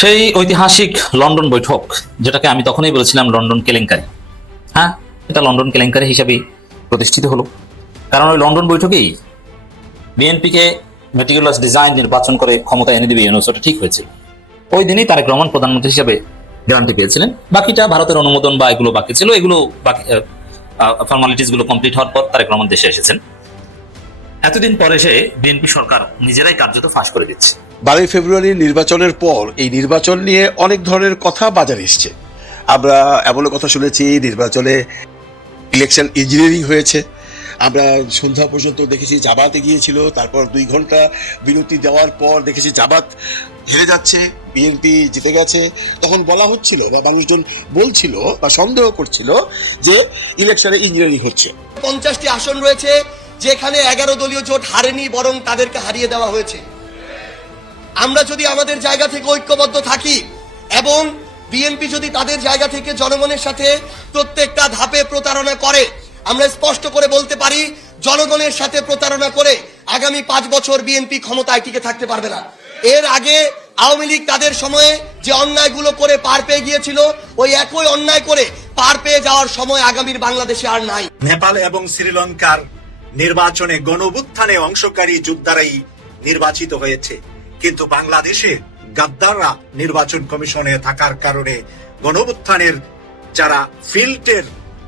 সেই ঐতিহাসিক লন্ডন বৈঠক, যেটাকে আমি তখনই বলেছিলাম লন্ডন কেলেঙ্কারি। হ্যাঁ, এটা লন্ডন কেলেঙ্কারি হিসাবে প্রতিষ্ঠিত হলো, কারণ ওই লন্ডন বৈঠকেই বিএনপিকে মেটিকুলাস ডিজাইন নির্বাচন করে ক্ষমতা এনে দিবে ইউনূস, ওটা ঠিক হয়েছিল। ওই দিনই তারেক রহমান প্রধানমন্ত্রী হিসেবে গ্যারান্টি পেয়েছিলেন। বাকিটা ভারতের অনুমোদন বা এগুলো বাকি ছিল, এগুলো বাকি ফর্মালিটিস গুলো কমপ্লিট হওয়ার পর তারেক রহমান দেশে এসেছেন। এতদিন পরে সে বিএনপি সরকার নিজেরাই কার্যত ফাঁস করে দিচ্ছে। 12 ফেব্রুয়ারি নির্বাচনের পর এই নির্বাচন নিয়ে অনেক ধরনের কথা বাজারে এসছে। আমরা এমনও কথা শুনেছি নির্বাচনে ইলেকশন ইঞ্জিনিয়ারিং হয়েছে। আমরা সন্ধ্যা পর্যন্ত দেখেছি জামাত এগিয়েছিল, তারপর 2 ঘন্টা বিরতি দেওয়ার পর দেখেছি জামাত হেরে যাচ্ছে, বিএনপি জিতে গেছে। তখন বলা হচ্ছিল বা মানুষজন বলছিল বা সন্দেহ করছিল যে ইলেকশনে ইঞ্জিনিয়ারিং হচ্ছে। 50টি আসন রয়েছে যেখানে 11 দলীয় জোট হারেনি, বরং তাদেরকে হারিয়ে দেওয়া হয়েছে। আমরা যদি আমাদের জায়গা থেকে ঐক্যবদ্ধ থাকি এবং বিএনপি যদি তাদের জায়গা থেকে জনগণের সাথে প্রত্যেকটা ধাপে প্রতারণা করে, আমরা স্পষ্ট করে বলতে পারি জনগণের সাথে প্রতারণা করে আগামী 5 বছর বিএনপি ক্ষমতায় টিকে থাকতে পারবে না। এর আগে আওয়ামী লীগ তাদের সময়ে যে অন্যায়গুলো করে পার পেয়ে গিয়েছিল, ওই একই অন্যায় করে পার পেয়ে যাওয়ার সময় আগামীর বাংলাদেশে আর নাই। নেপাল এবং শ্রীলঙ্কার নির্বাচনে গণঅভ্যুত্থানে অংশকারী যোদ্ধারাই নির্বাচিত হয়েছে, কিন্তু বাংলাদেশে গাদ্দাররা নির্বাচন কমিশনে থাকার কারণে গণঅভ্যুত্থানের যারা ফিল্ডের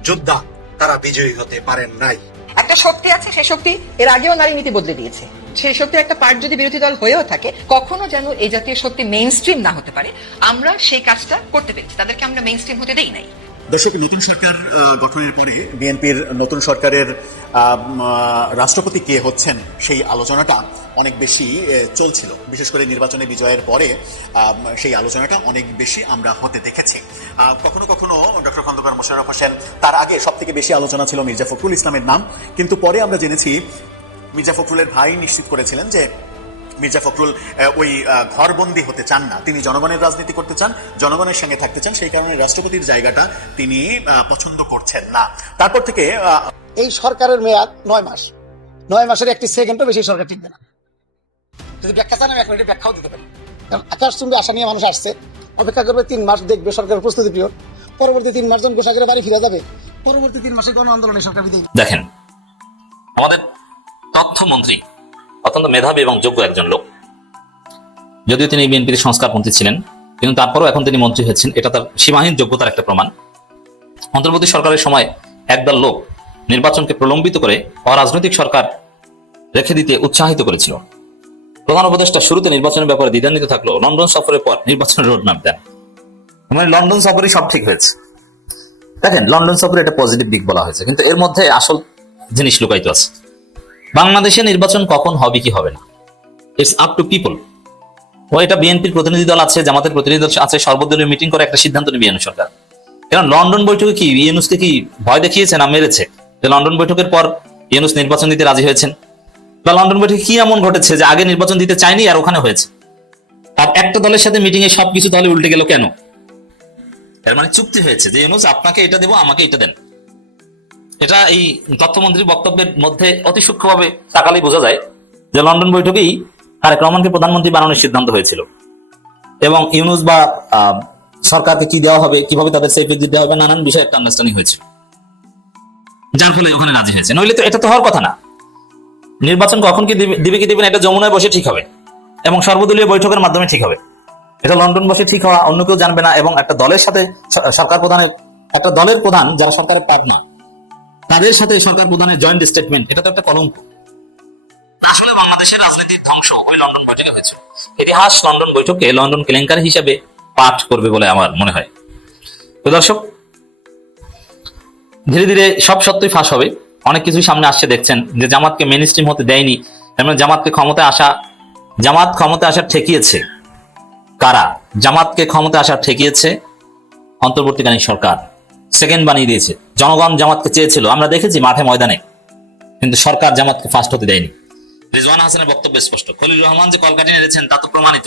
যোদ্ধা তারা বিজয়ী হতে পারেন নাই। একটা শক্তি আছে, সেই শক্তি এর আগেও নারী নীতি বদলে দিয়েছে। সেই শক্তির একটা পার্ট যদি বিরোধী দল হয়েও থাকে, কখনো যেন এই জাতীয় শক্তি মেইন স্ট্রিম না হতে পারে, আমরা সেই কাজটা করতে পেরেছি। তাদেরকে আমরা মেইন স্ট্রিম হতে দেই নাই। দর্শক, নতুন সরকার গঠনের পরে বিএনপির নতুন সরকারের রাষ্ট্রপতি কে হচ্ছেন সেই আলোচনাটা অনেক বেশি চলছিল। বিশেষ করে নির্বাচনে বিজয়ের পরে সেই আলোচনাটা অনেক বেশি আমরা হতে দেখেছি। কখনো কখনো ডক্টর খন্দকার মোশাররফ হোসেন, তার আগে সব থেকে বেশি আলোচনা ছিল মির্জা ফখরুল ইসলামের নাম, কিন্তু পরে আমরা জেনেছি মির্জা ফখরুলের ভাই নিশ্চিত করেছিলেন যে মির্জা ফখরুল ওই ঘরবন্দি হতে চান না, তিনি জনগণের রাজনীতি করতে চান, জনগণের সঙ্গে থাকতে চান, সেই কারণে রাষ্ট্রপতির জায়গাটা তিনি পছন্দ করছেন না। তারপর থেকে এই সরকারের মেয়াদ 9 মাস, 9 মাসের একটি সেকেন্ডও বেশি সরকার টিকবে না। যদি ব্যাখ্যা চান আমি এক মিনিটে ব্যাখ্যাও দিতে পারি। কারণ আকাশচুম্বী আশা নিয়ে মানুষ আসছে, অপেক্ষা করবে 3 মাস, দেখবে সরকারের প্রস্তুতি পিরিয়ড, পরবর্তী 3 মাস যখন গোসা করে বাড়ি ফিরে যাবে, পরবর্তী 3 মাসে গণ আন্দোলনে সরকার বিদায়। দেখেন, আমাদের তথ্যমন্ত্রী অত্যন্ত মেধাবী এবং যোগ্য একজন লোক, যদিও তিনি বিএনপির সংস্কারপন্থী ছিলেন, কিন্তু তারপরও এখন তিনি মন্ত্রী হয়েছেন, এটা তার সীমাহীন যোগ্যতার একটা প্রমাণ। অন্তর্বর্তী সরকারের সময় একদল লোক নির্বাচনকে প্রলম্বিত করে অরাজনৈতিক সরকার রেখে দিতে উৎসাহিত করেছিল। প্রধান উপদেষ্টা শুরুতে নির্বাচনের ব্যাপারে দ্বিধান্বিত থাকলেও লন্ডন সফরের পর নির্বাচনের রোডম্যাপ দেন। মানে লন্ডন সফরে সব ঠিক হয়েছে। দেখেন, লন্ডন সফরে এটা পজিটিভ দিক বলা হয়েছে, কিন্তু এর মধ্যে আসল জিনিস লুকায়িত আছে। বাংলাদেশে নির্বাচন কখন হবে কি হবে না, ইটস আপ টু পিপল। ও এটা বিএনপির প্রতিনিধি দল আছে, জামাতের প্রতিনিধি দল আছে, সর্বদলীয় মিটিং করে একটা সিদ্ধান্ত নেবে ইউনূস সরকার। কারণ লন্ডন বৈঠকে কি ইউনূসকে কি ভয় দেখিয়েছে না মেরেছে? যে লন্ডন বৈঠকের পর ইউনূস নির্বাচন দিতে রাজি হয়েছেন, বা লন্ডন বৈঠকে কি এমন ঘটেছে যে আগে নির্বাচন দিতে চায়নি আর ওখানে হয়েছে? আর একটা দলের সাথে মিটিং এ সবকিছু তাহলে উল্টে গেল কেন? এর মানে চুক্তি হয়েছে যে ইউনূস আপনাকে এটা দেবো, আমাকে এটা দেন। এটা এই তথ্যমন্ত্রীর বক্তব্যের মধ্যে অতি সূক্ষ্মভাবে তাকালেই বোঝা যায় যে লন্ডন বৈঠকেই তারেক রহমানকে প্রধানমন্ত্রী বানানোর সিদ্ধান্ত হয়েছিল, এবং ইউনূস বা সরকারকে কি দেওয়া হবে, কিভাবে তাদের সেফ এক্সিট দেওয়া হবে, নানান বিষয়ে একটা আন্ডারস্ট্যান্ডিং হয়েছিল, যার ফলে ওখানে রাজি হয়েছে। নইলে তো এটা তো হওয়ার কথা না। নির্বাচন কখন কি দিবে কি দিবে না, এটা যমুনায় বসে ঠিক হবে এবং সর্বদলীয় বৈঠকের মাধ্যমে ঠিক হবে। এটা লন্ডন বসে ঠিক হওয়া অন্য কেউ জানবে না, এবং একটা দলের সাথে সরকার প্রধানের, একটা দলের প্রধান যারা সরকারের পার্টনার, তাদের সাথে সরকার প্রধানের জয়েন্ট স্টেটমেন্ট, এটা তো একটা কলঙ্ক। আসলে বাংলাদেশের রাজনীতির ধ্বংস ওই লন্ডন বৈঠকে হয়েছে। ইতিহাস লন্ডন বৈঠককে লন্ডন কেলেঙ্কারি হিসেবে পাঠ করবে বলে আমার মনে হয়। তো দর্শক, ধীরে ধীরে সব সত্যই ফাঁস হবে। অনেক কিছুই সামনে আসছে, দেখছেন যে জামাতকে মেইন স্ট্রিম হতে দেয়নি, এমন জামাত ক্ষমতায় আসা ঠেকিয়েছে কারা? জামাতকে ক্ষমতা আসা ঠেকিয়েছে অন্তর্বর্তীকালীন সরকার, সেকেন্ড বানিয়ে দিয়েছে। জনগণ জামাতকে চেয়েছিল, আমরা দেখেছি মাঠে ময়দানে, কিন্তু সরকার জামাতকে ফার্স্ট হতে দেয়নি। রিজওয়ান হাসানের বক্তব্য স্পষ্ট, খলিলুর রহমান যে কলকাঠি নেড়েছেন তা তো প্রমাণিত।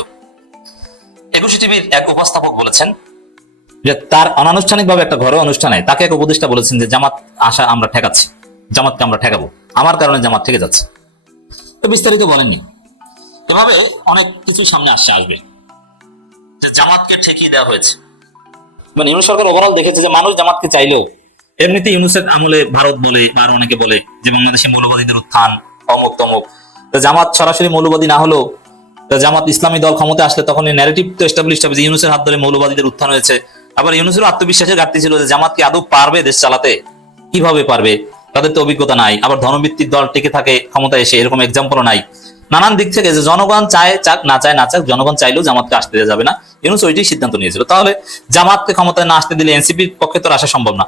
21 টিভির এক উপস্থাপক বলেছেন যে তার অনানুষ্ঠানিকভাবে একটা ঘরোয়া অনুষ্ঠানে তাকে এক উপদেষ্টা বলেছেন যে জামাত আসা আমরা ঠেকাচ্ছি, জামাতকে আমরা ঠেকাবো, আমার কারণে জামাত ঠেকে যাচ্ছে। তো বিস্তারিত বলেননি। এভাবে অনেক কিছুই সামনে আসবে। যে জামাতকে ঠেকিয়ে দেওয়া হয়েছে। মানে ইউনূস সরকার ওভারঅল দেখেছে যে মানুষ জামাতকে চাইলেও, এমনিতে ইউনূসের আমলে ভারত বলে বা আরো অনেকে বলে যে বাংলাদেশে মৌলবাদীদের উত্থান অমুক তমুক, তো জামাত সরাসরি মৌলবাদী না হলেও জামাত ইসলামী দল ক্ষমতায় আসলে তখন এই ন্যারেটিভ তো এস্টাবলিশ হবে যে ইউনূসের হাত ধরে মৌলবাদীদের উত্থান হয়েছে। আবার ইউনূসেরও আত্মবিশ্বাসের ঘাটতি ছিল যে জামাত কি আদৌ পারবে দেশ চালাতে, কিভাবে পারবে, তাদের তো অভিজ্ঞতা নাই, আবার ধর্মভিত্তিক দল টিকে থাকে ক্ষমতায় এসে, এরকম এক্সাম্পলও নাই। নানান দিক থেকে যে জনগণ চায় চাক না চায় না চাক, জনগণ চাইলেও জামাতকে আসতে দেওয়া যাবে না, ইউনূস ওইটাই সিদ্ধান্ত নিয়েছিল। তাহলে জামাতকে ক্ষমতায় না আসতে দিলে এনসিপির পক্ষে তো আসা সম্ভব না।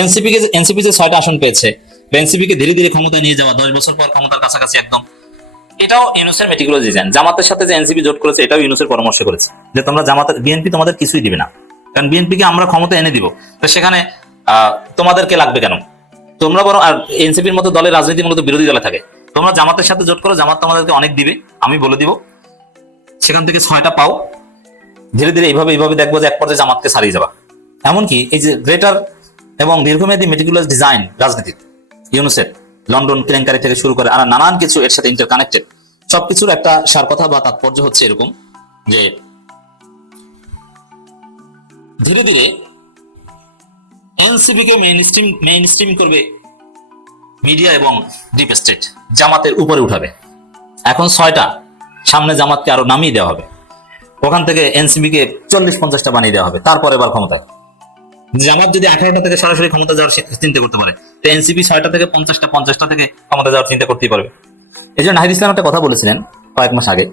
এনসিপি যে 6টা আসন পেয়েছে, এনসিপি কে ধীরে ধীরে ক্ষমতায় নিয়ে যাওয়া, 10 বছর পর ক্ষমতার কাছাকাছি একদম, এটাও ইউনূসের মেটিকুলাস ডিজাইন। জামাতের সাথে যে এনসিপি জোট করেছে এটাও ইউনূসের পরামর্শ করেছে যে তোমরা জামাতের, বিএনপি তোমাদের কিছুই দিবে না, কারণ বিএনপিকে আমরা ক্ষমতা এনে দিব, তো সেখানে তোমাদেরকে লাগবে কেন? তোমরা বরং, আর এনসিপির মতো দলের রাজনীতি মূলত বিরোধী দলে থাকে, তোমরা জামাতের সাথে জোট করো, জামাত তোমাদেরকে অনেক দিবে, আমি বলে দিব, সেখান থেকে 6টা পাও, ধীরে ধীরে এইভাবে দেখবো যে এক পর্যায়ে জামাতকে ছাড়িয়ে যাবা। এমনকি এই যে গ্রেটার এবং দীর্ঘমেয়াদী মেটিকুলাস ডিজাইন রাজনীতি ইউনূসের, লন্ডন কেলেঙ্কারি থেকে শুরু করে আর নানান কিছু এর সাথে ইন্টারকানেক্টেড, সবকিছুর একটা সার কথা বা তাৎপর্য হচ্ছে এরকম যে ধীরে ধীরে এনসিপি কে মেইনস্ট্রিম করবে মিডিয়া এবং ডিপ স্টেট, জামাতের উপরে উঠাবে। এখন 6টা, সামনে জামাতকে আরো নামিয়ে দেওয়া হবে, ওখান থেকে এনসিপি কে 40-50টা বানিয়ে দেওয়া হবে, তারপরে এবার ক্ষমতায়। জামাত যদি 18টা থেকে সরাসরি ক্ষমতা যাওয়ার চিন্তা করতে পারে, তো এনসিপি 6টা থেকে 50টা থেকে ক্ষমতা যাওয়ার চিন্তা করতেই পারবে। এই জন্য নাহিদ ইসলাম একটা কথা বলেছিলেন কয়েক মাস আগে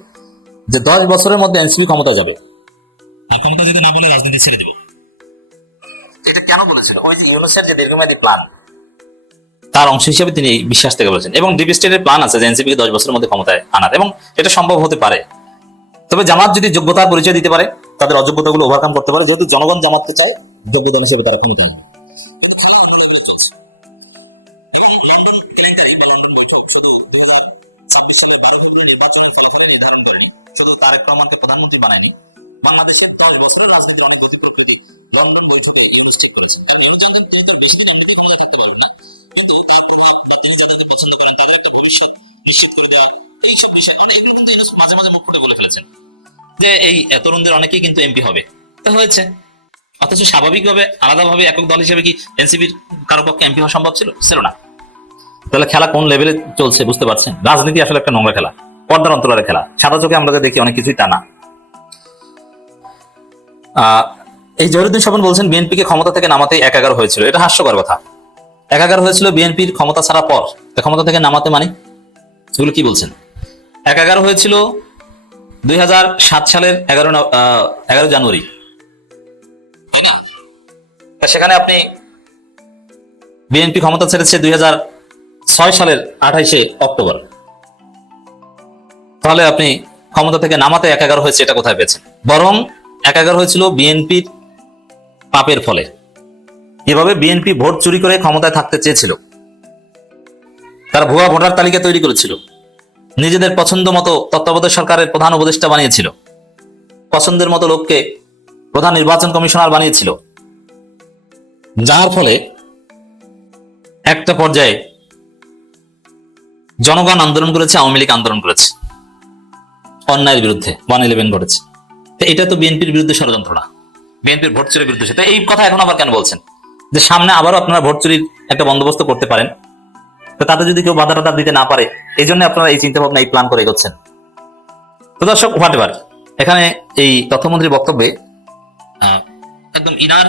যে 10 বছরের মধ্যে এনসিপি ক্ষমতা যাবে, আর ক্ষমতা যেতে না বলে রাজনীতি ছেড়ে দেব। এটা কেন বলেছিল? ওই যে ইউনূসের যে দীর্ঘমেয়াদী প্ল্যান, তার অংশ হিসেবে তিনি এই বিশ্বাস থেকে বলেছেন। এবং ডিপ স্টেটের প্ল্যান আছে যে এনসিপি কে 10 বছরের মধ্যে ক্ষমতায় আনার, এবং এটা সম্ভব হতে পারে। তবে জামাত যদি যোগ্যতার পরিচয় দিতে পারে, তাদের অযোগ্যতাগুলো ওভারকাম করতে পারে, যেহেতু জনগণ জামাতকে চায়, যোগ্যতা হিসেবে তারা ক্ষমতায় আনবে। প্রধানমন্ত্রী বানায়নি, বাংলাদেশের 10 বছরের রাজনীতি অনেক গতি প্রকৃতি লন্ডন বৈঠকে যে এই তরুণদের অনেকেই কিন্তু এমপি হবে, তো হয়েছে। অথচ স্বাভাবিকভাবে আলাদাভাবে একক দল হিসেবে কি এনসিপির কারো পক্ষে এমপি হওয়া সম্ভব ছিল না? তাহলে খেলা কোন লেভেলে চলছে বুঝতে পারছেন? রাজনীতি আসলে একটা নোংরা খেলা, পর্দার অন্তরালের খেলা। সাদা চোখে আমরা দেখি অনেক কিছুই তা না। এই জহিরুদ্দিন স্বপন বলছেন বিএনপি কে ক্ষমতা থেকে নামাতে 11 হয়েছিল, এটা হাস্যকর কথা। 11 হয়েছিল বিএনপির ক্ষমতা ছাড়া পর, ক্ষমতা থেকে নামাতে মানে এগুলো কি বলছেন? 11 হয়েছিল 2007 সালের 11 জানুয়ারি, সেখানে আপনি বিএনপি ক্ষমতা ছেড়েছে 2006 সালের 28 অক্টোবর। তাহলে আপনি ক্ষমতা থেকে নামাতে 11 হয়েছে, এটা কোথায় পেয়েছেন? বরং 11 হয়েছিল বিএনপির পাপের ফলে। এভাবে বিএনপি ভোট চুরি করে ক্ষমতায় থাকতে চেয়েছিল, তারা ভুয়া ভোটার তালিকা তৈরি করেছিল, নিজেদের পছন্দ মতো তত্ত্বাবধায়ক সরকারের প্রধান উপদেষ্টা বানিয়েছিল, পছন্দের মতো লোককে প্রধান নির্বাচন কমিশনার বানিয়েছিল, যার ফলে একটা পর্যায়ে জনগণ আন্দোলন করেছে, আওয়ামী লীগ আন্দোলন করেছে, অন্যায়ের বিরুদ্ধে 1/11 ঘটেছে। তো এটা তো বিএনপির বিরুদ্ধে ষড়যন্ত্র না, বিএনপির ভোট চুরির বিরুদ্ধে। তো এই কথা এখন আবার কেন বলছেন যে সামনে আবারও আপনারা ভোট চুরির একটা বন্দোবস্ত করতে পারেন? তো তাতে যদি কেউ বাধা টাধা দিতে না পারে, এই জন্য আপনারা এই চিন্তা ভাবনা, এই প্ল্যান করে এগোচ্ছেন। তো দর্শক, হোয়াটএভার, এখানে এই তথ্যমন্ত্রীর বক্তব্যে একদম ইনার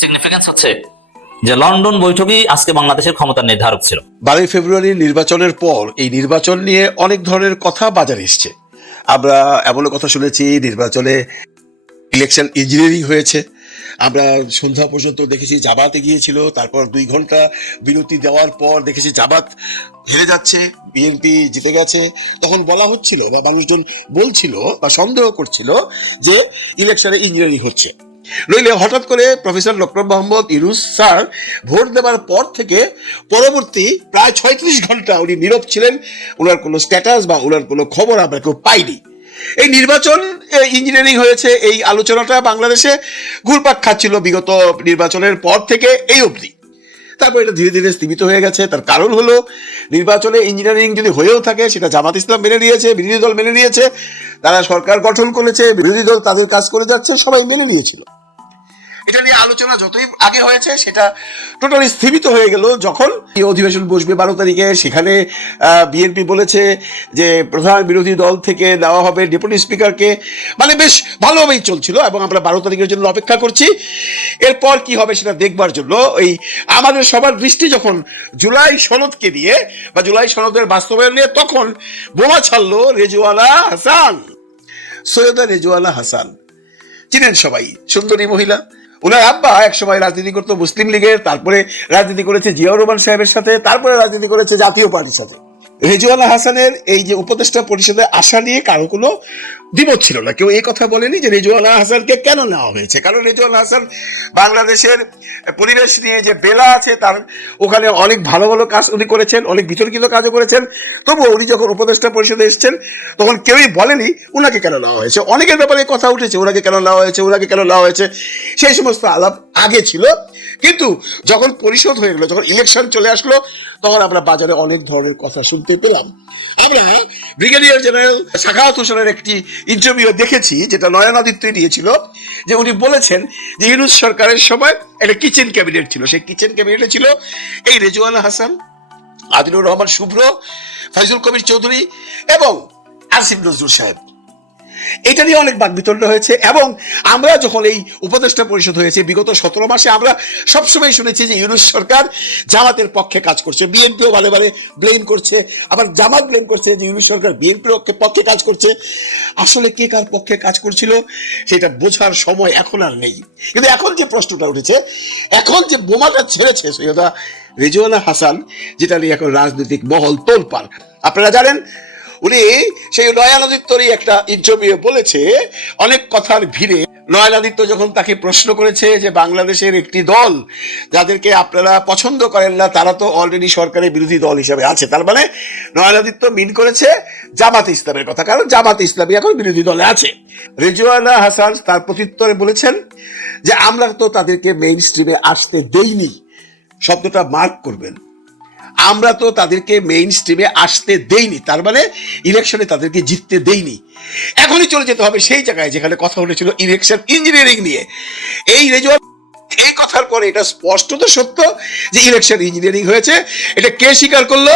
সিগনিফিকেন্স হচ্ছে যে লন্ডন বৈঠকই আজকে বাংলাদেশের ক্ষমতার নির্ধারক ছিল। 12 ফেব্রুয়ারির নির্বাচনের পর এই নির্বাচন নিয়ে অনেক ধরনের কথা বাজারে এসছে। আমরা এমন কথা শুনেছি নির্বাচনে ইলেকশন ইঞ্জিনিয়ারিং হয়েছে। আমরা সন্ধ্যা পর্যন্ত দেখেছি জামাতে গিয়েছিল, তারপর 2 ঘন্টা বিরতি দেওয়ার পর দেখেছি জামাত হেরে যাচ্ছে, বিএনপি জিতে গেছে। তখন বলা হচ্ছিল বা মানুষজন বলছিল বা সন্দেহ করছিল যে ইলেকশনে ইঞ্জিনিয়ারিং হচ্ছে। নইলে হঠাৎ করে professor doctor Mohammad Yunus sir vote দেওয়ার পর থেকে পরবর্তী প্রায় 36 ঘন্টা উনি নীরব ছিলেন, ওনার কোনো স্ট্যাটাস বা ওনার কোনো খবর আমরা কেউ পাইনি। এই নির্বাচন ইঞ্জিনিয়ারিং হয়েছে, এই আলোচনাটা বাংলাদেশে ঘুরপাক খাচ্ছিল বিগত নির্বাচনের পর থেকে এই অবধি। তারপর এটা ধীরে ধীরে স্থিমিত হয়ে গেছে। তার কারণ হলো নির্বাচনে ইঞ্জিনিয়ারিং যদি হয়েও থাকে সেটা জামাত ইসলাম মেনে নিয়েছে, বিরোধী দল মেনে নিয়েছে, তারা সরকার গঠন করেছে, বিরোধী দল তাদের কাজ করে যাচ্ছে, সবাই মেনে নিয়েছিল। এটা নিয়ে আলোচনা যতই আগে হয়েছে সেটা টোটালি স্থিমিত হয়ে গেল যখন এই অধিবেশন বসবে 12 তারিখে। সেখানে বিএনপি বলেছে যে প্রধান বিরোধী দল থেকে দেওয়া হবে ডেপুটি স্পিকারকে, মানে বেশ ভালোভাবেই চলছিল এবং আমরা 12 তারিখের জন্য অপেক্ষা করছি। এরপর কি হবে সেটা দেখবার জন্য এই আমাদের সবার দৃষ্টি যখন জুলাই সনদকে নিয়ে বা জুলাই সনদের বাস্তবায়ন নিয়ে, তখন বোমা ছাড়লো রেজওয়ানা হাসান, সৈয়দা রেজওয়ানা হাসান, চিনেন সবাই, সুন্দরী মহিলা। ওনার আব্বা একসময় রাজনীতি করতো মুসলিম লীগের, তারপরে রাজনীতি করেছে জিয়াউর রহমান সাহেবের সাথে, তারপরে রাজনীতি করেছে জাতীয় পার্টির সাথে। রেজওয়ানা হাসানের এই যে উপদেষ্টা পরিষদে আসা নিয়ে কারো কোনো দ্বিমত ছিল না, কেউ এই কথা বলেনি যে রেজওয়ানা হাসানকে কেন নেওয়া হয়েছে। কারণ রেজওয়ানা হাসান বাংলাদেশের পরিবেশ নিয়ে যে বেলা আছে তার ওখানে অনেক ভালো ভালো কাজ উনি করেছেন, অনেক বিতর্কিত কাজও করেছেন। তবুও উনি যখন উপদেষ্টা পরিষদে এসেছেন তখন কেউই বলেনি ওনাকে কেন নেওয়া হয়েছে। অনেকের ব্যাপারে কথা উঠেছে, ওনাকে কেন নেওয়া হয়েছে, ওনাকে কেন নেওয়া হয়েছে, সেই সমস্ত আলাপ আগে ছিল। কিন্তু যখন পরিষদ হয়ে গেল, যখন ইলেকশন চলে আসলো, তখন আমরা বাজারে অনেক ধরনের কথা শুনতে পেলাম। আমরা ব্রিগেডিয়ার জেনারেল সাখাওয়াত হোসেনের একটি ইন্টারভিউ দেখেছি, যেটা নয়নাদিত্য দিয়েছিল, যে উনি বলেছেন যে ইউনূস সরকারের সময় একটা কিচেন ক্যাবিনেট ছিল, সেই কিচেন ক্যাবিনেটে ছিল এই রেজওয়ানা হাসান, আদিলুর রহমান শুভ্র, ফয়জুল কবির চৌধুরী এবং আসিফ নজরুল সাহেব। এটা নিয়ে অনেক বাকবিতণ্ড হয়েছে। এবং আমরা যখন এই উপদেষ্টা পরিষদ হয়েছে বিগত 17 মাসে আমরা সবসময় শুনেছি যে ইউনূস সরকার জামাতের পক্ষে কাজ করছে, বিএনপিও বারে বারে ব্লেম করছে, আবার জামাত ব্লেম করছে যে ইউনূস সরকার বিএনপির পক্ষে কাজ করছে। আসলে কে কার পক্ষে কাজ করছিল সেটা বোঝার সময় এখন আর নেই। কিন্তু এখন যে প্রশ্নটা উঠেছে, এখন যে বোমাটা ছেড়েছে সৈয়দা রেজওয়ানা হাসান, যেটা নিয়ে এখন রাজনৈতিক মহল তোলপাড়। আপনারা জানেন উনি সেই নয়নাদিত্যরই একটা ইন্টারভিউ বলেছে, অনেক কথার ভিড়ে নয়নাদিত্য যখন তাকে প্রশ্ন করেছে যে বাংলাদেশের একটি দল যাদেরকে আপনারা পছন্দ করেন না তারা তো অলরেডি সরকারের বিরোধী দল হিসেবে আছে, তার মানে নয়নাদিত্য মিন করেছে জামাত ইসলামের কথা, কারণ জামাত ইসলামী এখন বিরোধী দলে আছে। রেজওয়ানা হাসান তার প্রত্যুত্তরে বলেছেন যে আমরা তো তাদেরকে মেইন স্ট্রিমে আসতে দেইনি, শব্দটা মার্ক করবেন, আমরা তো তাদেরকে মেইন স্ট্রিমে আসতে দেইনি, তার মানে ইলেকশনে তাদেরকে জিততে দেইনি। এখনই চলে যেতে হবে সেই জায়গায় যেখানে কথা উঠেছিল ইলেকশন ইঞ্জিনিয়ারিং নিয়ে। এই কথার পরে এটা স্পষ্টত সত্য যে ইলেকশন ইঞ্জিনিয়ারিং হয়েছে। এটা কে স্বীকার করলো?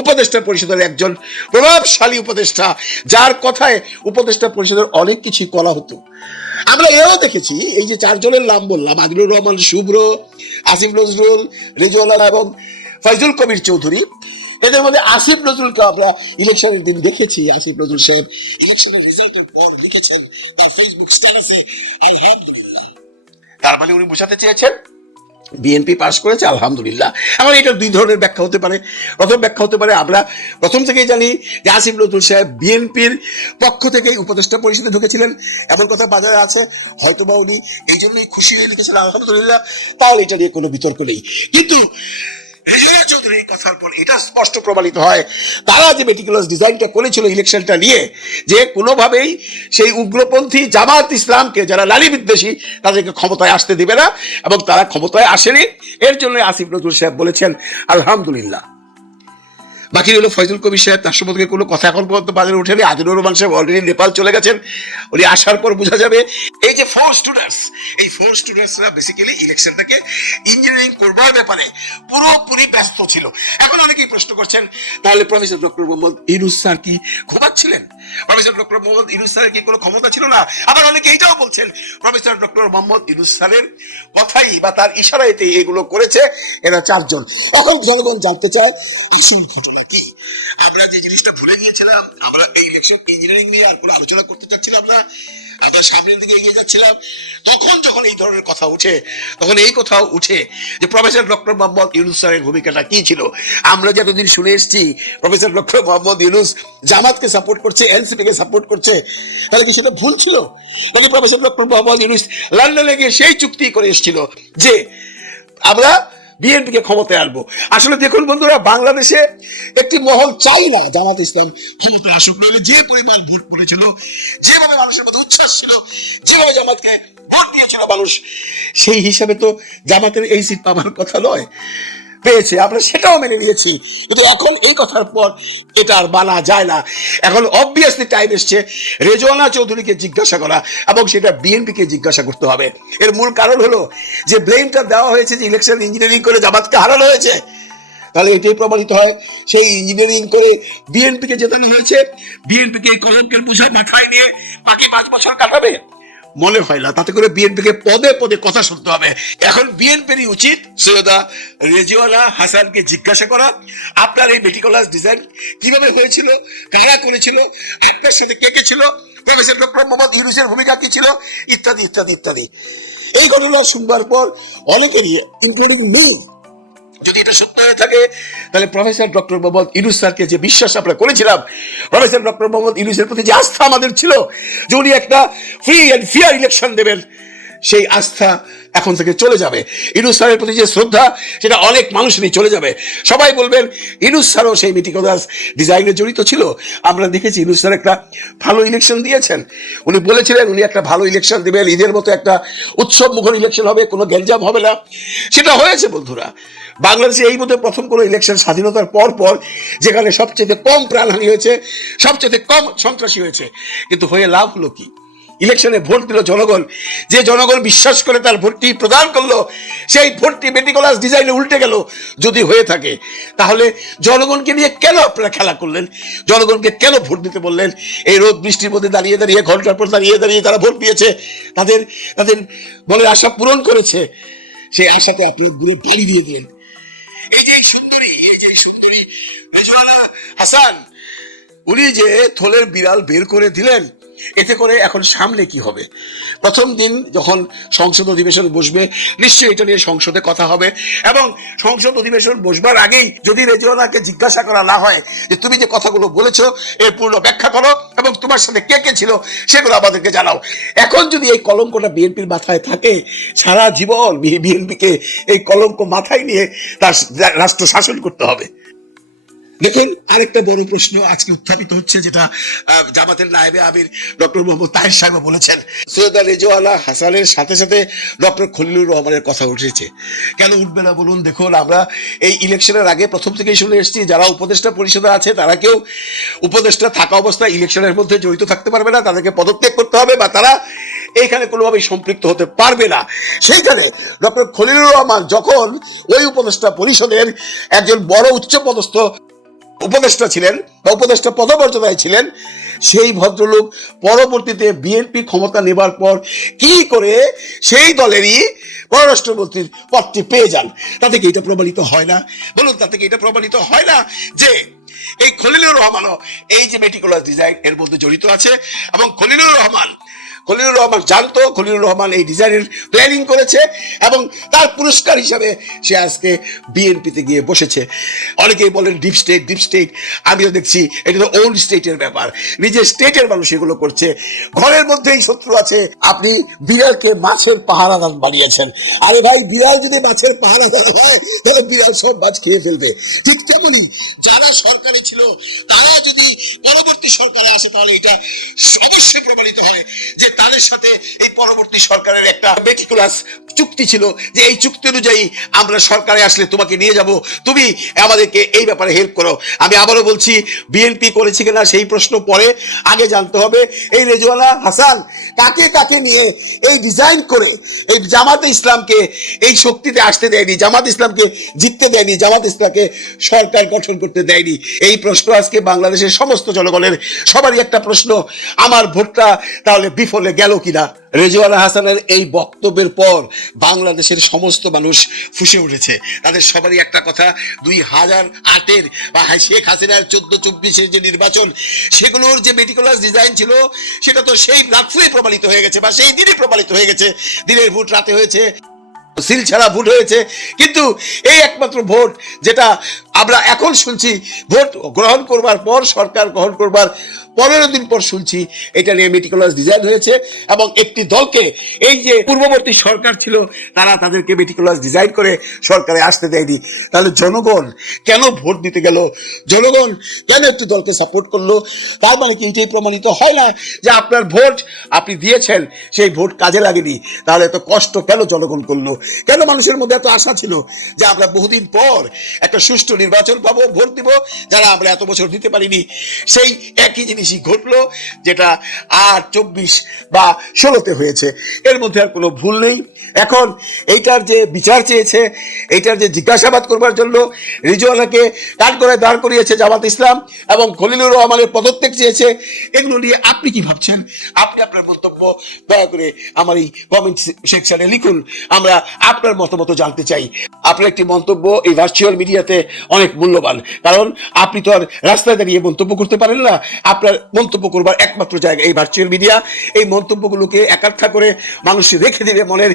উপদেষ্টা পরিষদের একজন প্রভাবশালী উপদেষ্টা, যার কথায় উপদেষ্টা পরিষদের অনেক কিছু করা হতো। আমরা এও দেখেছি, এই যে 4 জনের নাম বললাম, আদিলুর রহমান শুভ্র, আসিফ নজরুল, রেজওয়ানা এবং ফয়জুল কবির চৌধুরী, এদের মধ্যে আসিফ নজরুলকে আমরা ইলেকশনের দিন দেখেছি। আসিফ নজরুল সাহেব ইলেকশনের রেজাল্টের পর লিখেছেন তার ফেসবুক স্ট্যাটাসে আলহামদুলিল্লাহ। তার মানে উনি বোঝাতে চেয়েছেন বিএনপি পাস করেছে আলহামদুলিল্লাহ। এখন এটা 2 ধরনের ব্যাখ্যা হতে পারে। প্রথম ব্যাখ্যা হতে পারে, আমরা প্রথম থেকেই জানি যে আসিফ নজরুল সাহেব বিএনপির পক্ষ থেকেই উপদেষ্টা পরিষদে ঢুকেছিলেন, এমন কথা বাজারে আছে। হয়তোবা উনি এই জন্যই খুশি হয়ে লিখেছেন আলহামদুলিল্লাহ, তাহলে এটা নিয়ে কোনো বিতর্ক নেই। কিন্তু রেজওয়ানা চৌধুরীর কথার পর এটা স্পষ্ট প্রমাণিত হয় তারা যে মেটিকুলাস ডিজাইনটা করেছিল ইলেকশনটা নিয়ে, যে কোনোভাবেই সেই উগ্রপন্থী জামাত ইসলামকে, যারা নারী বিদ্বেষী, তাদেরকে ক্ষমতায় আসতে দিবে না, এবং তারা ক্ষমতায় আসেনি। এর জন্য আসিফ নজরুল সাহেব বলেছেন আলহামদুলিল্লাহ। বাকি হলো ফয়জুল কবির সাহেব, তার সম্পর্কে কোনো কথা এখন পর্যন্ত বাজারে ওঠেনি। আদিলুর রহমান সাহেব অলরেডি নেপাল চলে গেছেন, উনি আসার পর বোঝা যাবে। এই যে 4 স্টুডেন্টস, এই 4 স্টুডেন্টসরা বেসিক্যালি ইলেকশনটাকে ইঞ্জিনিয়ারিং করবার ব্যাপারে পুরোপুরি ব্যস্ত ছিল। এখন অনেকেই প্রশ্ন করছেন, তাহলে professor doctor Mohammad Yunus sir কি ঘুমাচ্ছিলেন? প্রফেসর ডক্টর মোহাম্মদ ইউনূস স্যারের কি কোনো ক্ষমতা ছিল না? আবার অনেকে এইটাও বলছেন প্রফেসর ডক্টর মোহাম্মদ ইউনূস স্যারের কথাই বা তার ইশারাইতে এগুলো করেছে এরা 4 জন। এখন জনগণ জানতে চায় আসল ঘটনা কি। আমরা যে জিনিসটা ভুলে গিয়েছিলাম, আমরা এই ইলেকশন ইঞ্জিনিয়ারিং নিয়ে আর কোনো আলোচনা করতে চাচ্ছিলাম না, আমরা সামনের দিকে এগিয়ে যাচ্ছিলাম। তখন যখন এই ধরনের কথা উঠে, তখন এই কথাও উঠে যে প্রফেসর ডক্টর মোহাম্মদ ইউনূস স্যারের ভূমিকাটা কি ছিল। আমরা যতদিন শুনে এসেছি প্রফেসর ডক্টর মোহাম্মদ ইউনূস জামাতকে সাপোর্ট করছে, এনসিপি কে সাপোর্ট করছে, তাহলে কি সেটা ভুল ছিল? তাহলে প্রফেসর ডক্টর মোহাম্মদ ইউনূস লন্ডনে গিয়ে সেই চুক্তি করে এসেছিল যে আমরা বিএনপিকে ক্ষমতায় আনবো। আসলে দেখুন বন্ধুরা, বাংলাদেশে একটি মহল চাই না জামাত ইসলাম ক্ষমতায় আসুক, নইলে যে পরিমাণ ভোট পড়েছিল, যেভাবে মানুষের মধ্যে উচ্ছ্বাস ছিল, যেভাবে জামাতকে ভোট দিয়েছিল মানুষ, সেই হিসাবে তো জামাতের এই সিট পাওয়ার কথা নয়, পেয়েছে, আমরা সেটাও মেনে নিয়েছি। কিন্তু এখন এই কথার পর এটা আর মানা যায় না। এখন অবভিয়াসলি টাইম এসছে রেজওয়ানা চৌধুরীকে জিজ্ঞাসা করা, এবং সেটা বিএনপিকে জিজ্ঞাসা করতে হবে। এর মূল কারণ হলো যে ব্লেমটা দেওয়া হয়েছে যে ইলেকশন ইঞ্জিনিয়ারিং করে জামাতকে হারানো হয়েছে। তাহলে এটাই প্রমাণিত হয় সেই ইঞ্জিনিয়ারিং করে বিএনপিকে জেতানো হয়েছে। বিএনপিকে এই কলঙ্কের বোঝা মাথায় নিয়ে বাকি 5 বছর কাটাবে মনে হয় না। তাতে করে বিএনপিকে পদে পদে কথা শুনতে হবে। এখন বিএনপিরই উচিত সৈয়দা রেজওয়ানা হাসানকে জিজ্ঞাসা করা, আপনার এই মেটিকুলাস ডিজাইন কিভাবে হয়েছিল, কারা করেছিল, আপনার সাথে কে কে ছিল, প্রফেসর ডক্টর মোহাম্মদ ইউনূসের ভূমিকা কি ছিল, ইত্যাদি ইত্যাদি ইত্যাদি। এই ঘটনা শুনবার পর অনেকেরই, ইনক্লুডিং মি, যদি এটা সত্য হয়ে থাকে তাহলে প্রফেসর ডক্টর মোহাম্মদ ইউনূস স্যারকে যে বিশ্বাস আমরা করেছিলাম, প্রফেসর ডক্টর মোহাম্মদ ইউনূসের প্রতি যে আস্থা আমাদের ছিল যে উনি একটা ফ্রি অ্যান্ড ফেয়ার ইলেকশন দেবেন, সেই আস্থা এখন থেকে চলে যাবে। ইউনূস স্যারের প্রতি যে শ্রদ্ধা, সেটা অনেক মানুষেরই চলে যাবে। সবাই বলবেন ইউনূস স্যারও সেই মেটিকুলাস ডিজাইনে জড়িত ছিল। আমরা দেখেছি ইউনূস স্যার একটা ভালো ইলেকশন দিয়েছেন। উনি বলেছিলেন উনি একটা ভালো ইলেকশন দেবেন, ঈদের মতো একটা উৎসব মুখর ইলেকশন হবে, কোনো গ্যাঞ্জাম হবে না। সেটা হয়েছে বন্ধুরা। বাংলাদেশে এই মধ্যে প্রথম কোনো ইলেকশন স্বাধীনতার পর পর যেখানে সবচেয়ে কম প্রাণহানি হয়েছে, সবচেয়ে কম সন্ত্রাসী হয়েছে, কিন্তু হয়ে লাভ হলো কি? ইলেকশনে ভোট দিল জনগণ, যে জনগণ বিশ্বাস করে তার ভোটটি প্রদান করলো, সেই ভোটটি মেটিকুলাস ডিজাইনে উল্টে গেল। যদি হয়ে থাকে তাহলে জনগণকে নিয়ে কেন আপনারা খেলা করলেন? জনগণকে কেন ভোট দিতে বললেন? এই রোদ বৃষ্টির মধ্যে দাঁড়িয়ে দাঁড়িয়ে, ঘন্টার পর দাঁড়িয়ে দাঁড়িয়ে তারা ভোট দিয়েছে, তাদের তাদের মনের আশা পূরণ করেছে। সেই আশাতে আপনি দূরে পাড়ি দিয়ে দিলেন। এই যে সুন্দরী রেজওয়ানা হাসান, উনি যে থলের বিড়াল বের করে দিলেন, এতে করে এখন সামনে কি হবে? প্রথম দিন যখন সংসদ অধিবেশন বসবে, নিশ্চয়ই এটা নিয়ে সংসদে কথা হবে, এবং সংসদ অধিবেশন বসবার আগেই যদি রেজওয়ানাকে জিজ্ঞাসা করা না হয় যে তুমি যে কথাগুলো বলেছো এর পূর্ণ ব্যাখ্যা করো, এবং তোমার সাথে কে কে ছিল সেগুলো আমাদেরকে জানাও। এখন যদি এই কলঙ্কটা বিএনপির মাথায় থাকে, সারা জীবন বিএনপিকে এই কলঙ্ক মাথায় নিয়ে তার রাষ্ট্র শাসন করতে হবে। দেখুন, আরেকটা বড় প্রশ্ন আজকে উত্থাপিত হচ্ছে, যেটা জামাতের নায়েবে আমির ডক্টর মোহাম্মদ তাহের সাহেব বলেছেন। সৈয়দা রেজওয়ানা হাসানের সাথে সাথে ডক্টর খলিলুর রহমানের কথা উঠেছে। কেন উঠবে না বলুন? দেখুন, আমরা এই ইলেকশনের আগে প্রথম থেকেই শুনে এসেছি যারা উপদেষ্টা পরিষদে আছে তারা কেউ উপদেষ্টা থাকা অবস্থায় ইলেকশনের মধ্যে জড়িত থাকতে পারবে না, তাদেরকে পদত্যাগ করতে হবে, বা তারা এইখানে কোনোভাবেই সম্পৃক্ত হতে পারবে না। সেইখানে ডক্টর খলিলুর রহমান যখন ওই উপদেষ্টা পরিষদের একজন বড় উচ্চপদস্থ উপদেষ্টা ছিলেন বা উপদেষ্টা পদমর্যাদায় ছিলেন, সেই ভদ্রলোক পরবর্তীতে বিএনপি ক্ষমতা নেবার পর কি করে সেই দলেরই পররাষ্ট্রমন্ত্রীর পদটি পেয়ে যান? তাতে কি এটা প্রমাণিত হয় না? বলুন, তাতে কি এটা প্রমাণিত হয় না যে এই খলিলুর রহমানও এই যে মেটিকুলাস ডিজাইন এর মধ্যে জড়িত আছে, এবং খলিলুর রহমান জানতো, খলিলুর রহমান এই ডিজাইনের প্ল্যানিং করেছে, এবং তার পুরস্কার হিসাবে সে আজকে বিএনপিতে গিয়ে বসেছে। অনেকেই বলেন ডিপ স্টেট, আমিও দেখছি এটা তো ওল্ড স্টেটের ব্যাপার, নিজের স্টেটের মানুষ এগুলো করছে। ঘরের মধ্যেই শত্রু আছে। আপনি বিড়ালকে মাছের পাহারাদার বানিয়েছেন। আরে ভাই, বিড়াল যদি মাছের পাহারাদার হয় তাহলে বিড়াল সব মাছ খেয়ে ফেলবে। ঠিক তেমনি যারা সরকারে ছিল তারা যদি পরবর্তী সরকারে আসে, তাহলে এটা অবশ্যই প্রমাণিত হয় যে তাদের সাথে এই পরবর্তী সরকারের একটা মেটিকুলাস চুক্তি ছিল, যে এই চুক্তি অনুযায়ী আমরা সরকারে আসলে তোমাকে নিয়ে যাব, তুমি আমাদেরকে এই ব্যাপারে হেল্প করো। আমি আবারও বলছি, বিএনপি করেছে কিনা সেই প্রশ্ন পরে, আগে জানতে হবে এই রেজওয়ানা হাসান কাকে কাকে নিয়ে এই ডিজাইন করে এই জামাতে ইসলামকে এই শক্তিতে আসতে দেয়নি, জামাত ইসলামকে জিততে দেয়নি, জামাত ইসলামকে সরকার গঠন করতে দেয়নি। এই প্রশ্ন আজকে বাংলাদেশের সমস্ত জনগণের সবারই একটা প্রশ্ন, আমার ভোটটা তাহলে বিফলে গেল কিনা? রেজওয়ানা হাসানের এই বক্তব্যের পর বাংলাদেশের সমস্ত মানুষ ফুঁসে উঠেছে। তাদের সবারই একটা কথা, 2008-এর বা শেখ হাসিনার 14-24-এর যে নির্বাচন, সেগুলোর যে মেটিকুলাস ডিজাইন ছিল সেটা তো সেই রাত্রেই প্রমাণিত হয়ে গেছে, বা সেই দিনই প্রমাণিত হয়ে গেছে। দিনের ভোট রাতে হয়েছে, সিল ছাড়া ভোট হয়েছে, কিন্তু এই একমাত্র ভোট যেটা আমরা এখন শুনছি, ভোট গ্রহণ করবার পর, সরকার গ্রহণ করবার 15 দিন পর শুনছি এটা নিয়ে মেটিকুলাস ডিজাইন হয়েছে এবং একটি দলকে, এই যে পূর্ববর্তী সরকার ছিল তারা তাদেরকে মেটিকুলাস ডিজাইন করে সরকারে আসতে দেয়নি। তাহলে জনগণ কেন ভোট দিতে গেল, জনগণ কেন একটি দলকে সাপোর্ট করলো? তার মানে কি এটাই প্রমাণিত হয় না যে আপনার ভোট আপনি দিয়েছেন, সেই ভোট কাজে লাগেনি? তাহলে এত কষ্ট কেন জনগণ করলো? কেন মানুষের মধ্যে এত আশা ছিল যে আমরা বহুদিন পর একটা সুষ্ঠু নির্বাচন পাবো, ভোট দিব, যারা আমরা এত বছর দিতে পারিনি? সেই একই জিনিসই ঘটলো, যেটা 8, 24 বা 16-তে হয়েছে। এর মধ্যে আর কোনো ভুল নেই। এখন এইটার যে বিচার চেয়েছে, এইটার যে জিজ্ঞাসাবাদ করবার জন্য রিজওয়ানাকে কাঠগড়ায় দাঁড় করিয়েছে জামাত ইসলাম এবং খলিলুর রহমানের পদত্যাগ চেয়েছে, এগুলো নিয়ে আপনি কি ভাবছেন? আপনি আপনার মন্তব্য দয়া করে আমার এই কমেন্ট সেকশনে লিখুন, আমরা আপনার মতামত জানতে চাই। আপনার একটি মন্তব্য এই ভার্চুয়াল মিডিয়াতে অনেক মূল্যবান, কারণ আপনি তো আর রাস্তায় দাঁড়িয়ে মন্তব্য করতে পারেন না। আপনার মন্তব্য করবার একমাত্র জায়গা এই ভার্চুয়াল মিডিয়া। এই মন্তব্যগুলোকে একাত্তা করে মানুষ রেখে দিবে মনের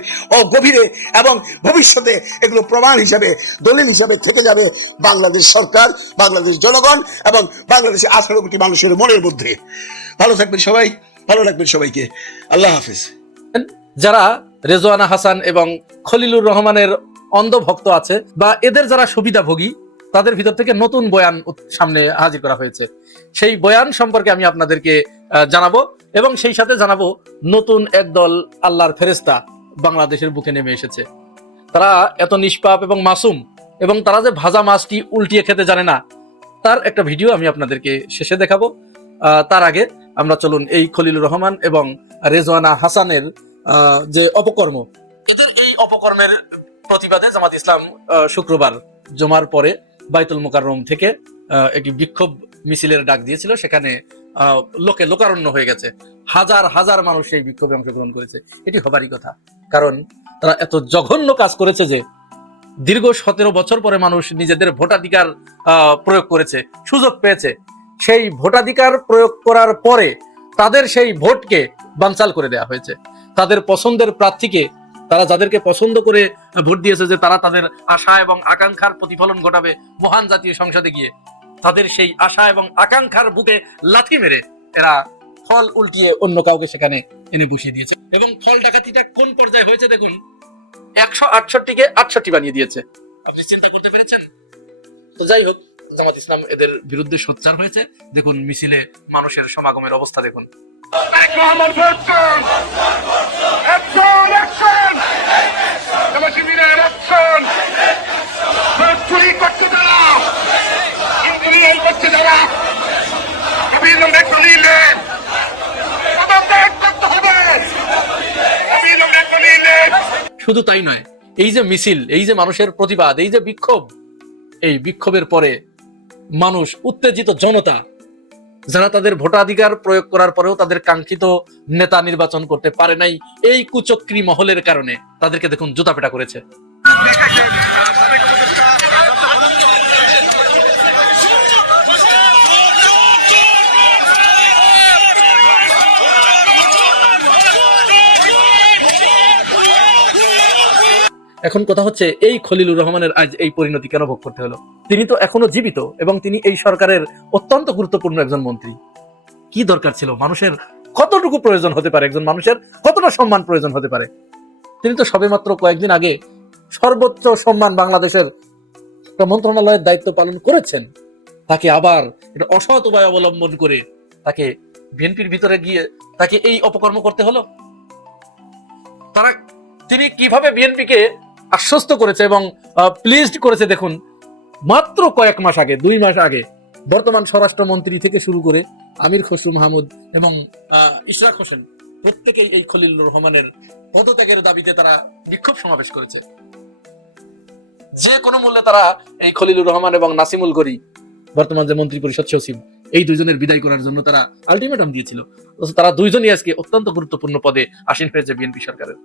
গভীরে, এবং ভবিষ্যতে এগুলো প্রমাণ হিসাবে, দলিল হিসাবে থেকে যাবে বাংলাদেশ সরকার, বাংলাদেশ জনগণ এবং বাংলাদেশের 18 কোটি মানুষের মনের মধ্যে। ভালো থাকবেন সবাই, ভালো রাখবেন সবাইকে। আল্লাহ হাফিজ। যারা রেজওয়ানা হাসান এবং খলিলুর রহমানের অন্ধভক্ত আছে বা এদের যারা সুবিধাভোগী, তাদের ভিতর থেকে নতুন বয়ান সামনে হাজির করা হয়েছে। সেই বয়ান সম্পর্কে আমি আপনাদেরকে জানাবো এবং সেই সাথে জানাবো নতুন একদল আল্লাহর ফেরেশতা বাংলাদেশের বুকে নেমে এসেছে। তারা এত নিষ্পাপ এবং মাসুম, এবং তারা যে ভাজা মাছটি উল্টিয়ে খেতে জানে না, তার একটা ভিডিও আমি আপনাদেরকে শেষে দেখাবো। তার আগে আমরা চলুন এই খলিলুর রহমান এবং রেজওয়ানা হাসানের যে অপকর্ম, এই অপকর্মের প্রতিবাদে জামাত ইসলাম শুক্রবার জুমার পরে বাইতুল মুকাররম থেকে একটি বিক্ষোভ মিছিলের ডাক দিয়েছিল। সেখানে লোকারণ্য হয়ে গেছে, হাজার হাজার মানুষ সেই বিক্ষোভে অংশগ্রহণ করেছে। এটি হবারই কথা, কারণ তারা এত জঘন্য কাজ করেছে যে দীর্ঘ 17 বছর পরে মানুষ নিজেদের ভোটাধিকার প্রয়োগ করেছে, সুযোগ পেয়েছে। সেই ভোটাধিকার প্রয়োগ করার পরে তাদের সেই ভোটকে বানচাল করে দেওয়া হয়েছে। তাদের পছন্দের প্রার্থীকে, তারা যাদেরকে পছন্দ করে ভোট দিয়েছে যে তারা তাদের আশা এবং আকাঙ্ক্ষার প্রতিফলন ঘটাবে মহান জাতীয় সংসদে গিয়ে, তাদের সেই আশা এবং আকাঙ্ক্ষার বুকে লাথি মেরে এরা ফল উল্টিয়ে অন্য কাউকে সেখানে এনে বসিয়ে দিয়েছে। এবং ফল ডাকাতিটা কোন পর্যায়ে হয়েছে দেখুন, 168কে 68 বানিয়ে দিয়েছে। আপনি চিন্তা করতে পেরেছেন? তো যাই হোক, জামাত ইসলাম এদের বিরুদ্ধে সোচ্চার হয়েছে। দেখুন মিছিলে মানুষের সমাগমের অবস্থা দেখুন। শুধু তাই নয়, এই যে মিছিল, এই যে মানুষের প্রতিবাদ, এই যে বিক্ষোভ, এই বিক্ষোভের পরে মানুষ, উত্তেজিত জনতা, যারা তাদের ভোটাধিকার প্রয়োগ করার পরেও তাদের কাঙ্ক্ষিত নেতা নির্বাচন করতে পারে নাই এই কুচক্রী মহলের কারণে, তাদেরকে দেখুন জুতাপেটা করেছে। এখন কথা হচ্ছে, এই খলিলুর রহমানের আজ এই পরিণতি কেন ভোগ করতে হলো? তিনি তো এখনো জীবিত এবং তিনি এই সরকারের অত্যন্ত গুরুত্বপূর্ণ একজন মন্ত্রী। কি দরকার ছিল? মানুষের কতটুকু প্রয়োজন হতে পারে, একজন মানুষের কতটা সম্মান প্রয়োজন হতে পারে? তিনি তো সবেমাত্র কয়েকদিন আগে সর্বোচ্চ সম্মান বাংলাদেশের মন্ত্রণালয়ের দায়িত্ব পালন করেছেন। তাকে আবার এটা অসৎ উপায় অবলম্বন করে তাকে বিএনপির ভিতরে গিয়ে তাকে এই অপকর্ম করতে হলো। তিনি কিভাবে বিএনপিকে আশ্বস্ত করেছে এবং প্লিজড করেছে দেখুন। মাত্র কয়েক মাস আগে, 2 মাস আগে, বর্তমান স্বরাষ্ট্রমন্ত্রী থেকে শুরু করে আমির খসরু মাহমুদ এবং ইশরাক হোসেন প্রত্যেকেই এই খলিলুর রহমানের পদত্যাগের দাবিতে তারা বিক্ষোভ সমাবেশ করেছে। যে কোনো মূল্যে তারা এই খলিলুর রহমান এবং নাসিমুল গনি, বর্তমান যে মন্ত্রী পরিষদ সচিব, এই দুইজনের বিদায় করার জন্য তারা আলটিমেটাম দিয়েছিল। তারা দুইজনই আজকে অত্যন্ত গুরুত্বপূর্ণ পদে আসীন হয়েছে বিএনপি সরকারের।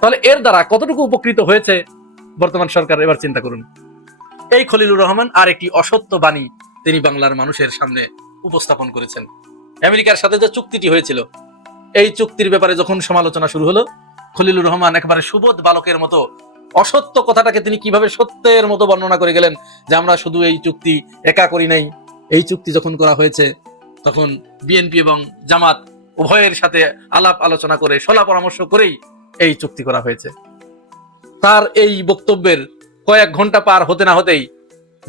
তাহলে এর দ্বারা কতটুকু উপকৃত হয়েছে বর্তমান সরকার, এবার চিন্তা করুন। এই খলিলুর রহমান আর একটি অসত্য বাণী তিনি বাংলার মানুষের সামনে উপস্থাপন করেছেন। আমেরিকার সাথে যে চুক্তিটি হয়েছিল, এই চুক্তির ব্যাপারে যখন সমালোচনা শুরু হলো, খলিলুর রহমান একেবারে সুবোধ বালকের মতো অসত্য কথাটাকে তিনি কিভাবে সত্যের মতো বর্ণনা করে গেলেন যে আমরা শুধু এই চুক্তি একা করি নাই, এই চুক্তি যখন করা হয়েছে তখন বিএনপি এবং জামাত উভয়ের সাথে আলাপ আলোচনা করে সলা পরামর্শ করেই এই চুক্তি করা হয়েছে। তার এই বক্তব্যের কয়েক ঘন্টা পার হতে না হতেই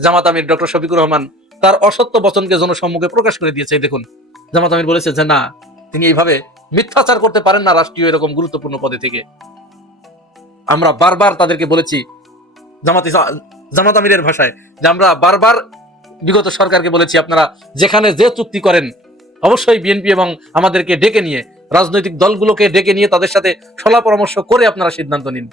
জামাত আমির ডক্টর শফিকুর রহমান তার অসত্য বচনকে জনসম্মুখে প্রকাশ করে দিয়েছে। দেখুন, জামাত আমির বলেছে যে না, তিনি এইভাবে মিথ্যাচার করতে পারেন না রাষ্ট্রীয় এরকম গুরুত্বপূর্ণ পদে থেকে। আমরা বারবার তাদেরকে বলেছি, জামাত আমিরের ভাষায়, যে আমরা বারবার বিগত সরকারকে বলেছি, আপনারা যেখানে যে চুক্তি করেন অবশ্যই বিএনপি এবং আমাদেরকে ডেকে নিয়ে, রাজনৈতিক দলগুলোকে ডেকে নিয়ে তাদের সাথে সলা পরামর্শ করে আপনারা সিদ্ধান্ত নিন।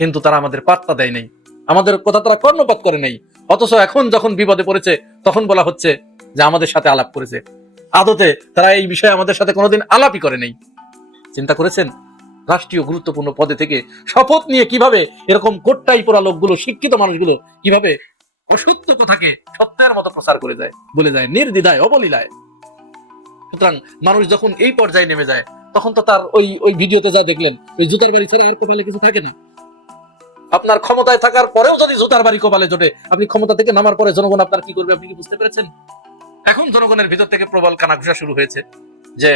কিন্তু তারা আমাদের পাত্তা দেয় নাই, আমাদের কথা তারা কর্ণপাত করে নাই। অথচ এখন যখন বিপদে পড়েছে তখন বলা হচ্ছে যে আমাদের সাথে আলাপ করেছে। আদতে তারা এই বিষয়ে আমাদের সাথে কোনোদিন আলাপই করে নাই। চিন্তা করেছেন রাষ্ট্রীয় গুরুত্বপূর্ণ পদে থেকে শপথ নিয়ে কিভাবে এরকম কোটটাই পড়া লোকগুলো, শিক্ষিত মানুষগুলো কিভাবে অসত্য কথাকে সত্যের মতো প্রচার করে যায়, বলে যায় নির্দ্বিধায়, অবলীলায়। সুতরাং মানুষ যখন এই পর্যায়ে নেমে যায় তখন তো তার ওই ভিডিওতে যা দেখলেন, ওই জুতার বাড়ি ছাড়া আর কপালে কিছু থাকে না। আপনার ক্ষমতায় থাকার পরেও যদি জুতার বাড়ি কপালে জোটে, আপনি ক্ষমতা থেকে নামার পরে জনগণ আপনার কি করবে আপনি কি বুঝতে পেরেছেন? এখন জনগণের ভিতর থেকে প্রবল কানাঘুষা শুরু হয়েছে যে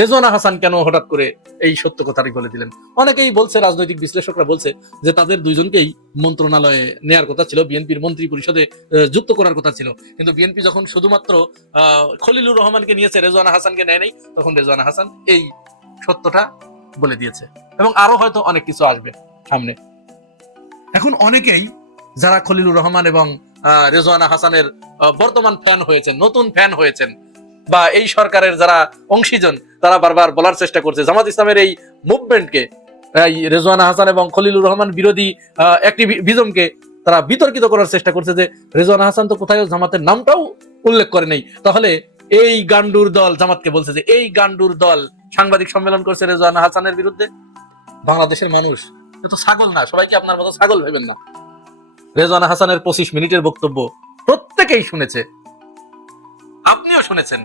রেজওয়ানা হাসান কেন হঠাৎ করে এই সত্য কথাটি বলে দিলেন। অনেকেই বলছে, রাজনৈতিক বিশ্লেষকরা বলছে যে তাদের দুইজনকেই মন্ত্রণালয়ে নেয়ার কথা ছিল, বিএনপির মন্ত্রী পরিষদে যুক্ত করার কথা ছিল। কিন্তু বিএনপি যখন শুধুমাত্র খলিলুর রহমানকে নিয়েছে, রেজওয়ানা হাসানকে নেয় নাই, তখন রেজওয়ানা হাসান এই সত্যটা বলে দিয়েছে। এবং আরো হয়তো অনেক কিছু আসবে সামনে। এখন অনেকেই যারা খলিলুর রহমান এবং রেজওয়ানা হাসানের বর্তমান ফ্যান হয়েছেন, নতুন ফ্যান হয়েছেন, বা এই সরকারের যারা অংশীজন, তারা বারবার বলার চেষ্টা করছে জামাত ইসলামের এই মুভমেন্টকে, রেজওয়ানা হাসান এবং খলিলুর রহমান বিরোধী অ্যাক্টিভিজমকে তারা বিতর্কিত করার চেষ্টা করছে যে রেজওয়ানা হাসান তো কোথায় জামাতের নামটাও উল্লেখ করে নেই। তাহলে এই গান্ডুর দল জামাতকে বলছে যে এই গান্ডুর দল সাংবাদিক সম্মেলন করছে রেজওয়ানা হাসানের বিরুদ্ধে। বাংলাদেশের মানুষ তো ছাগল না, সবাইকে আপনার মতো ছাগল ভেবেন না। রেজওয়ানা হাসানের 25 মিনিটের বক্তব্য প্রত্যেকেই শুনেছে, আপনিও শুনেছেন।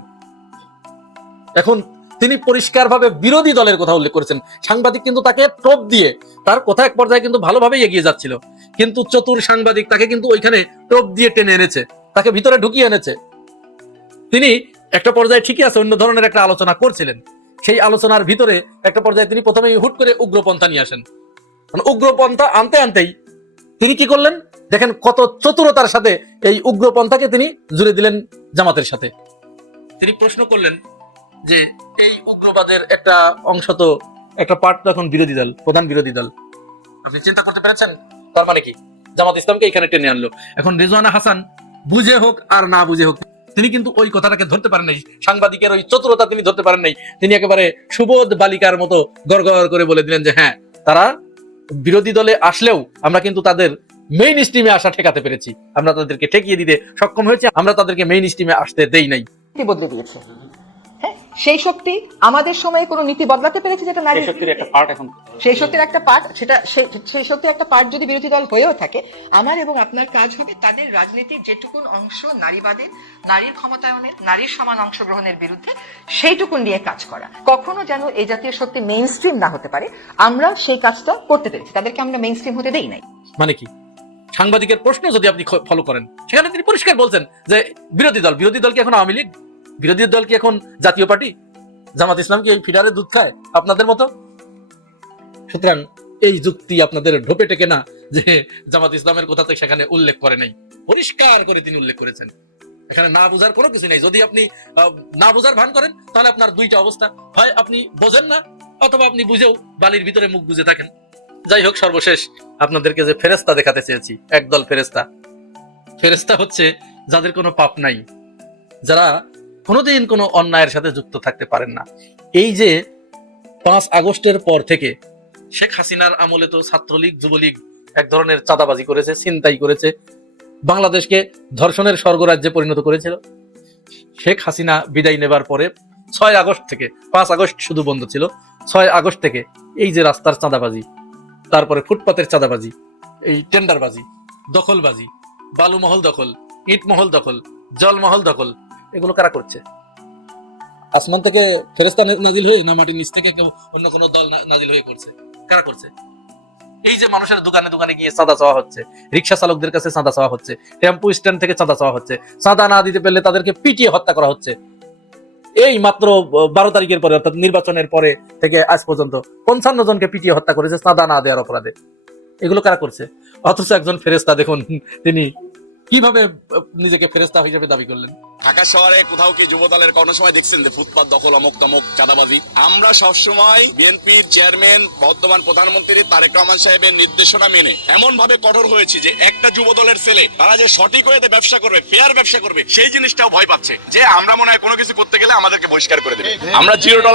এখন তিনি পরিষ্কারভাবে বিরোধী দলের কথা উল্লেখ করেছেন। সাংবাদিক কিন্তু তাকে টোপ দিয়ে, তার কথা এক পর্যায়ে কিন্তু ভালোভাবেই এগিয়ে যাচ্ছিল, কিন্তু চতুর সাংবাদিক তাকে কিন্তু ওইখানে টোপ দিয়ে টেনে এনেছে, তাকে ভিতরে ঢুকিয়ে এনেছে। তিনি একটা পর্যায়ে ঠিকই আছে, অন্য ধরনের একটা আলোচনা করছিলেন, সেই আলোচনার ভিতরে একটা পর্যায়ে তিনি প্রথমেই হুট করে উগ্রপন্থা নিয়ে আসেন। উগ্রপন্থা আনতে আনতেই তিনি কি করলেন দেখেন, কত চতুরতার সাথে এই উগ্রপন্থাকে তিনি জুড়ে দিলেন জামাতের সাথে। তিনি প্রশ্ন করলেন যে এই উগ্রবাদের একটা অংশ তো, একটা পার্ট তো এখন বিরোধী দল, প্রধান বিরোধী দল। আপনি চিন্তা করতে পেরেছেন? তার মানে কি জামাত ইসলামকে এখানে টেনে আনলো। এখন রেজওয়ানা হাসান বুঝে হোক আর না বুঝে হোক, তিনি কিন্তু ওই কথাটাকে ধরতে পারেন নাই, সাংবাদিকের ওই চতুরতা তিনি ধরতে পারেন নাই। তিনি একেবারে সুবোধ বালিকার মতো গড়গড় করে বলে দিলেন যে হ্যাঁ, তারা বিরোধী দলে আসলেও আমরা কিন্তু তাদের মেইন স্ট্রিমে আসা ঠেকাতে পেরেছি, আমরা তাদেরকে ঠেকিয়ে দিতে সক্ষম হয়েছে, আমরা তাদেরকে মেইন স্ট্রিমে আসতে দেই নাই। বদলে দিয়েছে। হ্যাঁ, সেই শক্তি আমাদের সময়ে কোনো নীতি বদলাতে পেরেছে, যেটা নারী শক্তির একটা পার্ট। এখন সেই শক্তির একটা পার্ট, সেটা সেই শক্তির একটা পার্ট যদি বিরোধী দল হয়েও থাকে, আমার এবং আপনার কাজ হবে তাদের রাজনীতির যেটুকুন অংশ নারীবাদের, নারীর ক্ষমতায়নের, নারীর সমান অংশগ্রহণের বিরুদ্ধে, সেইটুকুন নিয়ে কাজ করা। কখনো যেন এই জাতীয় শক্তি মেইন স্ট্রিম না হতে পারে, আমরা সেই কাজটা করতে পেরেছি, তাদেরকে আমরা মেইন স্ট্রিম হতে দেই নাই। মানে কি, সাংবাদিকের প্রশ্ন যদি আপনি ফলো করেন, সেখানে তিনি পরিষ্কার বলছেন যে বিরোধী দল কি এখন আওয়ামী লীগ? বিরোধী দল কি এখন জাতীয় পার্টি? জামাত ইসলাম কি এই ফিডারে দুধ খায় আপনাদের মতো? সুতরাং এই যুক্তি আপনাদের ঢোপে টেকে না যে জামাত ইসলামের কথা তো সেখানে উল্লেখ করে নাই, পরিষ্কার করে তিনি উল্লেখ করেছেন। এখানে না বোঝার কোনো কিছু নেই। যদি আপনি না বোঝার ভান করেন, তাহলে আপনার দুইটা অবস্থা, হয় আপনি বোঝেন না, অথবা আপনি বুঝেও বালির ভিতরে মুখ বুঝে থাকেন। যাই হোক, সর্বশেষ আপনাদেরকে যে ফেরেস্তা দেখাতে চেয়েছি, একদল ফেরেস্তা হচ্ছে যাদের কোনো পাপ নাই, যারা কোনোদিন কোনো অন্যায়ের সাথে যুক্ত থাকতে পারেন না। এই যে 5 আগস্টের পর থেকে শেখ হাসিনার আমলে তো ছাত্রলীগ, যুবলীগ এক ধরনের চাঁদাবাজি করেছে, ছিনতাই করেছে, বাংলাদেশকে ধর্ষণের স্বর্গরাজ্যে পরিণত করেছিল। শেখ হাসিনা বিদায় নেবার পরে 6 আগস্ট থেকে, 5 আগস্ট শুধু বন্ধ ছিল, 6 আগস্ট থেকে এই যে রাস্তার চাঁদাবাজি, তারপরে ফুটপাতের চাঁদাবাজি, এই টেন্ডারবাজি, দখলবাজি, বালুমহল দখল, ইটমহল দখল, জলমহল দখল, এগুলো কারা করছে? আসমান থেকে ফেরেশতা নাজিল হয়ে, না মাটির নিচ থেকে কেউ অন্য কোনো দল নাজিল হয়ে করছে? কারা করছে? এই যে মানুষের দোকানে দোকানে গিয়ে চাঁদা চাওয়া হচ্ছে, রিক্সা চালকদের কাছে চাঁদা চাওয়া হচ্ছে, টেম্পো স্ট্যান্ড থেকে চাঁদা চাওয়া হচ্ছে, চাঁদা না দিতে পারলে তাদেরকে পিটিয়ে হত্যা করা হচ্ছে, এই মাত্র 12 তারিখের পরে অর্থাৎ নির্বাচনের পরে থেকে আজ পর্যন্ত 55 জনকে পিটিয়ে হত্যা করেছে চাঁদা না দেওয়ার অপরাধে। এগুলো কারা করছে? অথচ একজন ফেরেশতা দেখুন তিনি কিভাবে নিজেকে ফেরেশতা হিসেবে দাবি করলেন। ঢাকা শহরে কোথাও কি যুবদলের কোনো সময় দেখছেন যে ফুটপাত দখল অমুক তমুক চাঁদাবাজি? আমরা সবসময় বিএনপির চেয়ারম্যান বর্তমান প্রধানমন্ত্রী তারেক রহমান সাহেবের নির্দেশনা মেনে এমন ভাবে কঠোর হয়েছি যে একটা যুবদলের ছেলে তারা যে সঠিক ওয়েতে ব্যবসা করবে, ফেয়ার ব্যবসা করবে, সেই জিনিসটাও ভয় পাচ্ছে যে আমরা মনে হয় কোনো কিছু করতে গেলে আমাদেরকে বহিষ্কার করে দেবে। আমরা $0